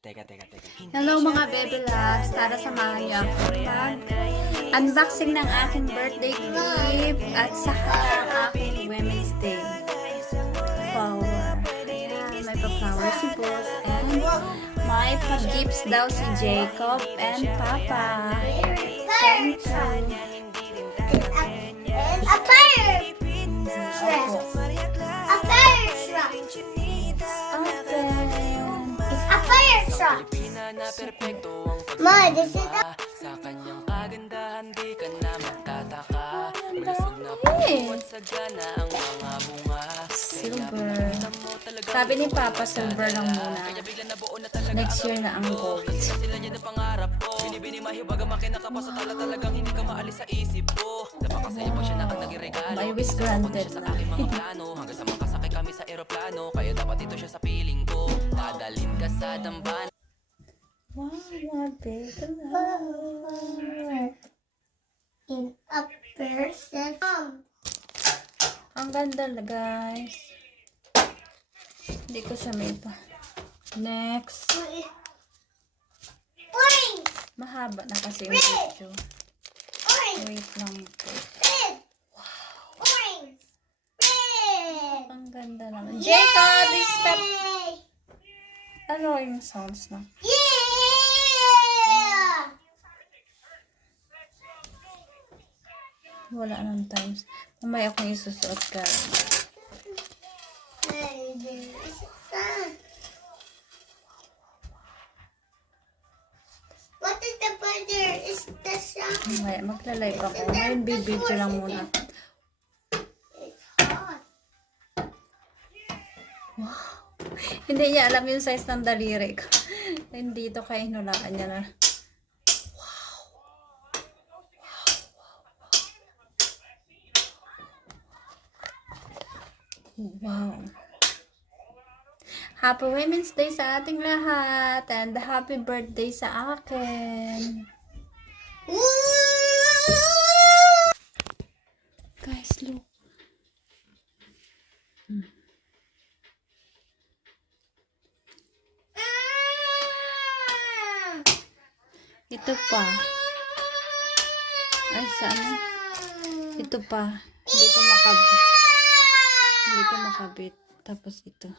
Hello mga baby loves! Tara samahan niyo ako mag-unboxing ng aking birthday gift at saka ang aking Women's Day flower. Ayan, may pa-flower si Boss and may pa-gifts daw si Jacob and Papa. Thank you. A fire truck. A fire truck. It's a fire truck. Ma, this is a... Sa kanyang kagandahan di ka na magtataka. Malusog na puwat sa gana ang mga bunga. Silver. Sabi ni Papa, silver lang muna. Next year na ang gold. Sila yan ang pangarap ko. Binibini mahiwaga makinaka pa sa tala talagang hindi ka maalis sa isip ko. Napakasaya pag siya na ang naging regalo. My wish granted Sa na. aking mga plano. Hanggang sa makasakay kami sa eroplano. Kaya dapat ito siya sa piling ko. Dadalhin ka sa damban. Wow, my baby love. In a person. Ang ganda na, guys. Hindi ko siya may pa. Next. Orange. Mahaba na kasi yung video. Orange. Wait lang po. Red. Orange. Red. Ang ganda naman. Jacob, stop. Yay. Ano yung sounds na? Yeah. Wala nang times. Mamaya akong isusuot, guys. Hey, there is a sun. What is the there is the sun? Mamaya magla-live ako. Ngayon, video lang muna. It's hot. Hindi niya alam yung size ng daliri ko. Hindi ito kaya hinulaan niya na. Wow. Happy Women's Day sa ating lahat. And happy birthday sa akin. Guys, look. Ito pa. Ay, saan? Ito pa. Hindi ko makabit. Hindi ko makabit. Tapos ito.